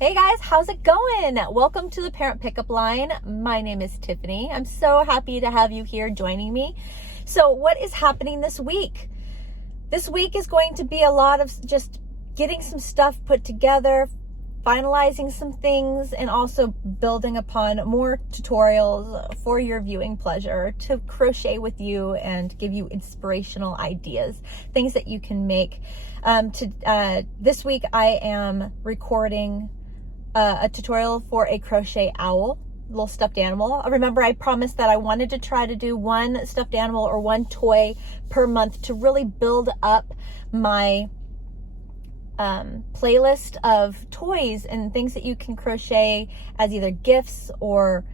Hey guys, how's it going? Welcome to the Parent Pickup Line. My name is Tiffany. I'm so happy to have you here joining me. So what is happening this week? This week is going to be a lot of just getting some stuff put together, finalizing some things, and also building upon more tutorials for your viewing pleasure to crochet with you and give you inspirational ideas, things that you can make. This week I am recording a tutorial for a crochet owl, little stuffed animal. Remember, I promised that I wanted to try to do one stuffed animal or one toy per month to really build up my playlist of toys and things that you can crochet as either gifts or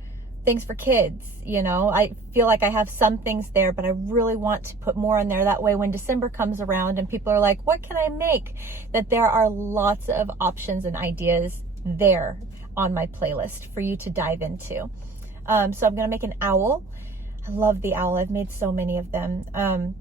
things for kids. You know, I feel like I have some things there, but I really want to put more in there. That way when December comes around and people are like, what can I make? That there are lots of options and ideas there on my playlist for you to dive into. So I'm gonna make an owl. I love the owl. I've made so many of them.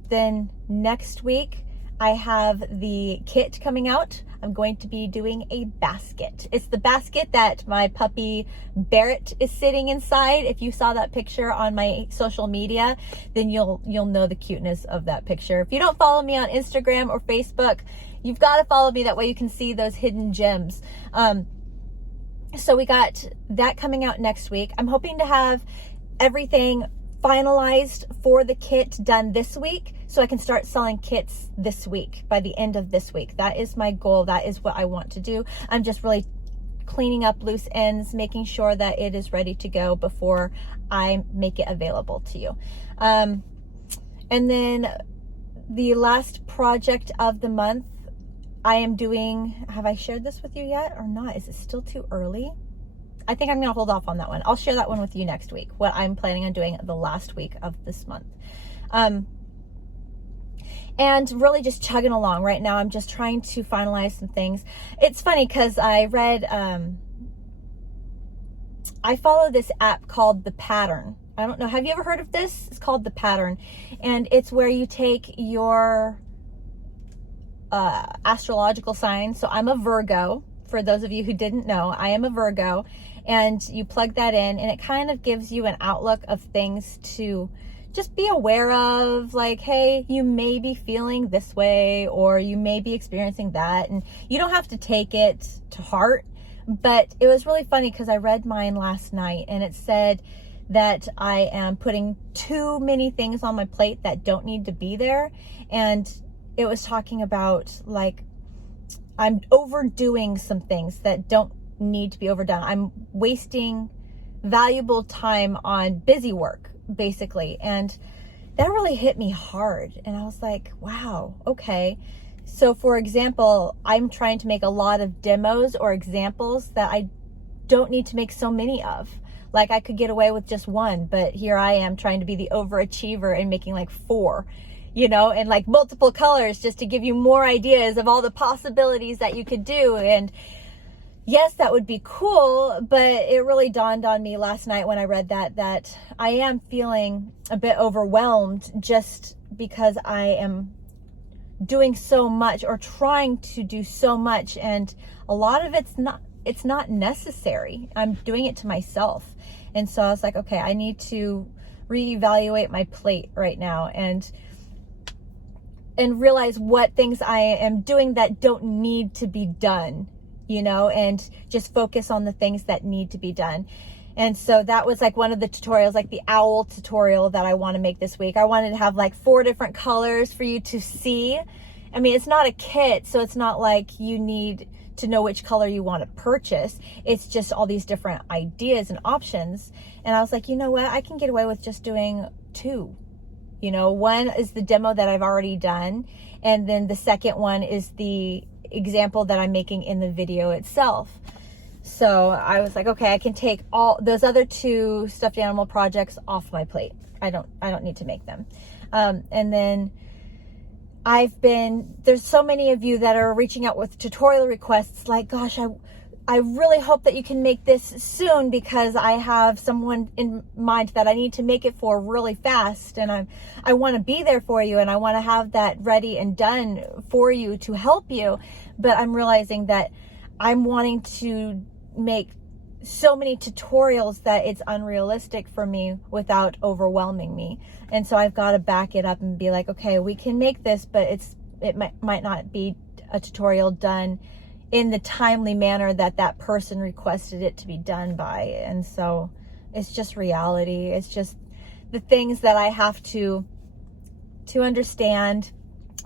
Then next week I have the kit coming out. I'm going to be doing a basket. It's the basket that my puppy Barrett is sitting inside. If you saw that picture on my social media, then you'll know the cuteness of that picture. If you don't follow me on Instagram or Facebook, you've got to follow me. That way you can see those hidden gems. So we got that coming out next week. I'm hoping to have everything finalized for the kit done this week so I can start selling kits this week, by the end of this week. That is my goal. That is what I want to do. I'm just really cleaning up loose ends, making sure that it is ready to go before I make it available to you. And then the last project of the month, I am doing, have I shared this with you yet or not? Is it still too early? I think I'm going to hold off on that one. I'll share that one with you next week, what I'm planning on doing the last week of this month. And really just chugging along right now. I'm just trying to finalize some things. It's funny because I read, I follow this app called The Pattern. I don't know. Have you ever heard of this? It's called The Pattern. And it's where you take your astrological sign. So I'm a Virgo. For those of you who didn't know, I am a Virgo, and you plug that in and it kind of gives you an outlook of things to just be aware of, like, hey, you may be feeling this way or you may be experiencing that, and you don't have to take it to heart. But it was really funny because I read mine last night and it said that I am putting too many things on my plate that don't need to be there. And it was talking about, like, I'm overdoing some things that don't need to be overdone. I'm wasting valuable time on busy work, basically. And that really hit me hard. And I was like, wow, okay. So for example, I'm trying to make a lot of demos or examples that I don't need to make so many of. Like, I could get away with just one, but here I am trying to be the overachiever and making like 4. You know, and like multiple colors just to give you more ideas of all the possibilities that you could do. And yes, that would be cool, but it really dawned on me last night when I read that I am feeling a bit overwhelmed just because I am doing so much or trying to do so much, and a lot of it's not necessary. I'm doing it to myself. And so I was like, okay, I need to reevaluate my plate right now and realize what things I am doing that don't need to be done, you know, and just focus on the things that need to be done. And so that was like one of the tutorials, like the owl tutorial that I want to make this week. I wanted to have like 4 different colors for you to see. I mean, it's not a kit, so it's not like you need to know which color you want to purchase. It's just all these different ideas and options. And I was like, you know what? I can get away with just doing 2. You know, one is the demo that I've already done, and then the second one is the example that I'm making in the video itself. So I was like, okay, I can take all those other 2 stuffed animal projects off my plate. I don't need to make them. And then there's so many of you that are reaching out with tutorial requests, like, gosh, I really hope that you can make this soon because I have someone in mind that I need to make it for really fast, and I want to be there for you, and I want to have that ready and done for you to help you. But I'm realizing that I'm wanting to make so many tutorials that it's unrealistic for me without overwhelming me. And so I've got to back it up and be like, okay, we can make this, but it might not be a tutorial done in the timely manner that that person requested it to be done by. And so it's just reality. It's just the things that I have to understand,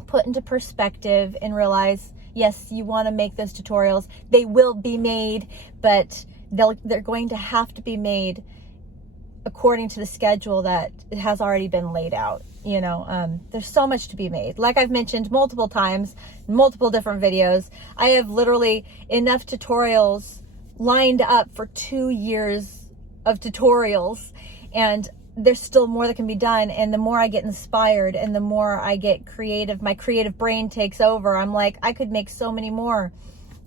put into perspective, and realize, yes, you want to make those tutorials. They will be made, but they're going to have to be made according to the schedule that it has already been laid out. You know, there's so much to be made. Like I've mentioned multiple times, multiple different videos, I have literally enough tutorials lined up for 2 years of tutorials, and there's still more that can be done. And the more I get inspired and the more I get creative, my creative brain takes over. I'm like, I could make so many more.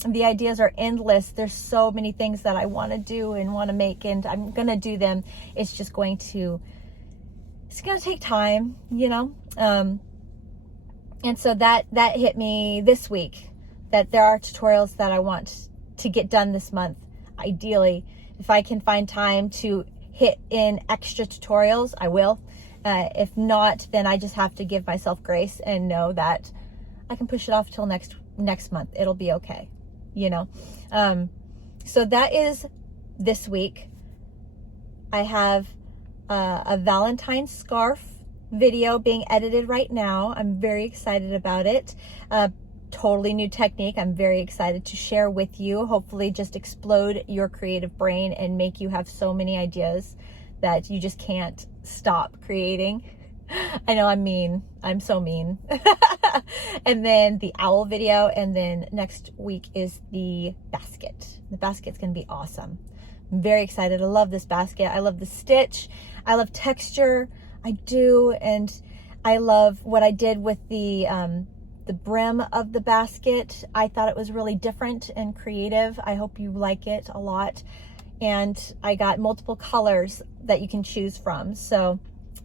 The ideas are endless. There's so many things that I want to do and want to make, and I'm going to do them. It's just going to take time, you know? And so that hit me this week, that there are tutorials that I want to get done this month. Ideally, if I can find time to hit in extra tutorials, I will. If not, then I just have to give myself grace and know that I can push it off till next month. It'll be okay, you know? So that is this week. I have a Valentine's scarf video being edited right now. I'm very excited about it. Totally new technique. I'm very excited to share with you. Hopefully just explode your creative brain and make you have so many ideas that you just can't stop creating. I know I'm mean. I'm so mean. And then the owl video. And then next week is the basket. The basket's going to be awesome. I'm very excited. I love this basket. I love the stitch. I love texture. I do. And I love what I did with the brim of the basket. I thought it was really different and creative. I hope you like it a lot. And I got multiple colors that you can choose from. So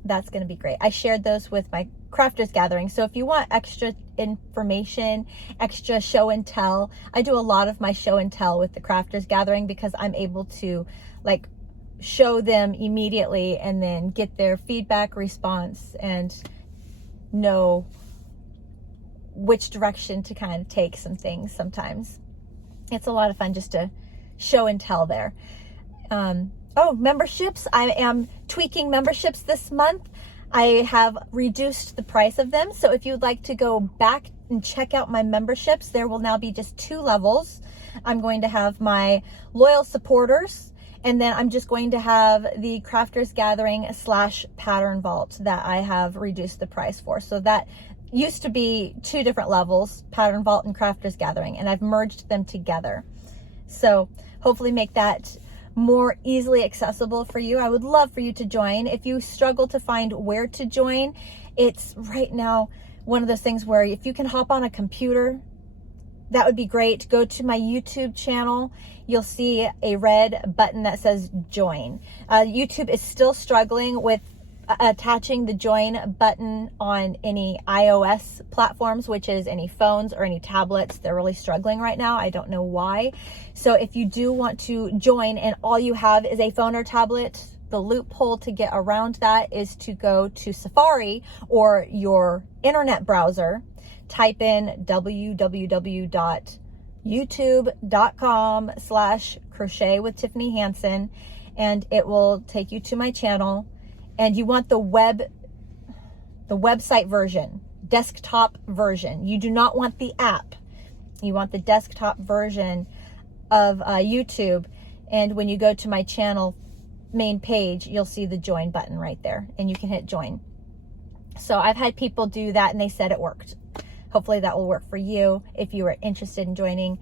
that's going to be great. I shared those with my crafters gathering. So if you want extra information, extra show and tell, I do a lot of my show and tell with the crafters gathering because I'm able to like show them immediately and then get their feedback response and know which direction to kind of take some things sometimes. It's a lot of fun just to show and tell there. Oh, memberships. I am tweaking memberships this month. I have reduced the price of them. So if you'd like to go back and check out my memberships, there will now be just 2 levels. I'm going to have my loyal supporters, and then I'm just going to have the Crafters Gathering / Pattern Vault that I have reduced the price for. So that used to be 2 different levels, Pattern Vault and Crafters Gathering, and I've merged them together. So hopefully make that more easily accessible for you. I would love for you to join. If you struggle to find where to join, it's right now one of those things where if you can hop on a computer, that would be great. Go to my YouTube channel. You'll see a red button that says join. YouTube is still struggling with attaching the join button on any iOS platforms, which is any phones or any tablets. They're really struggling right now. I don't know why. So if you do want to join and all you have is a phone or tablet, the loophole to get around that is to go to Safari or your internet browser, type in www.youtube.com/crochet with Tiffany Hansen, and it will take you to my channel. And you want the website version, desktop version. You do not want the app. You want the desktop version of YouTube. And when you go to my channel main page, you'll see the join button right there, and you can hit join. So I've had people do that and they said it worked. Hopefully that will work for you. If you are interested in joining,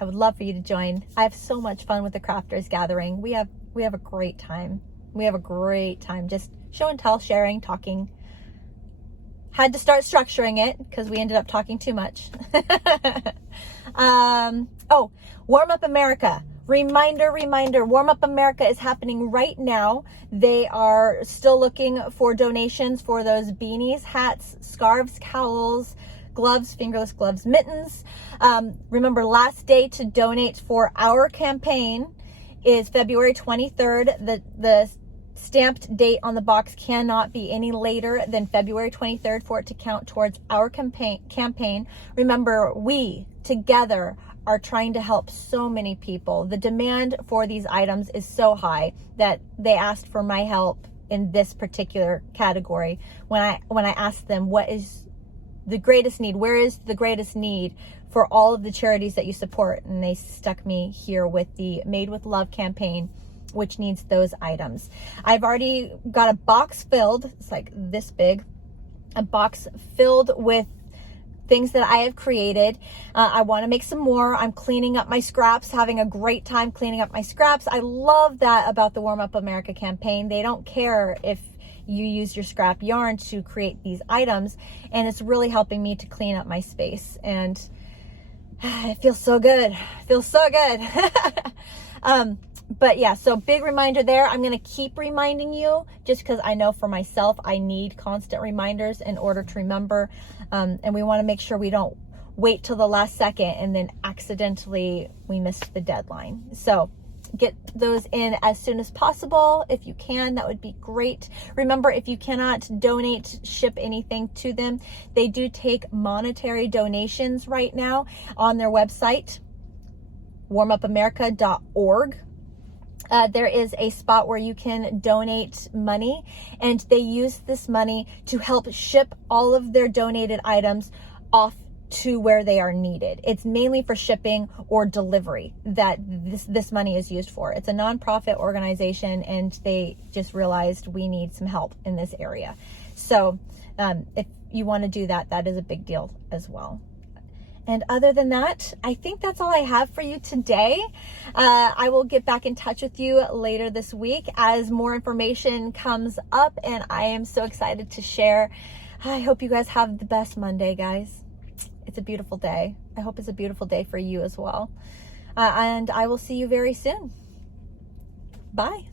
I would love for you to join. I have so much fun with the Crafters Gathering. We have a great time. We have a great time just show and tell, sharing, talking. Had to start structuring it because we ended up talking too much. Oh, Warm Up America. Reminder, Warm Up America is happening right now. They are still looking for donations for those beanies, hats, scarves, cowls, gloves, fingerless gloves, mittens. Remember, last day to donate for our campaign is February 23rd. The stamped date on the box cannot be any later than February 23rd for it to count towards our campaign. Remember, we together are trying to help so many people. The demand for these items is so high that they asked for my help in this particular category. When I asked them, what is the greatest need? Where is the greatest need for all of the charities that you support? And they stuck me here with the Made with Love campaign, which needs those items. I've already got a box filled, it's like this big, a box filled with things that I have created. I want to make some more. I'm cleaning up my scraps, having a great time cleaning up my scraps. I love that about the Warm Up America campaign. They don't care if you use your scrap yarn to create these items, and it's really helping me to clean up my space, and it feels so good. It feels so good. But yeah, so big reminder there. I'm going to keep reminding you just because I know for myself, I need constant reminders in order to remember. And we want to make sure we don't wait till the last second and then accidentally we missed the deadline. So get those in as soon as possible. If you can, that would be great. Remember, if you cannot donate, ship anything to them, they do take monetary donations right now on their website, warmupamerica.org. There is a spot where you can donate money, and they use this money to help ship all of their donated items off to where they are needed. It's mainly for shipping or delivery that this money is used for. It's a nonprofit organization, and they just realized we need some help in this area. So if you want to do that, that is a big deal as well. And other than that, I think that's all I have for you today. I will get back in touch with you later this week as more information comes up, and I am so excited to share. I hope you guys have the best Monday, guys. It's a beautiful day. I hope it's a beautiful day for you as well. And I will see you very soon. Bye.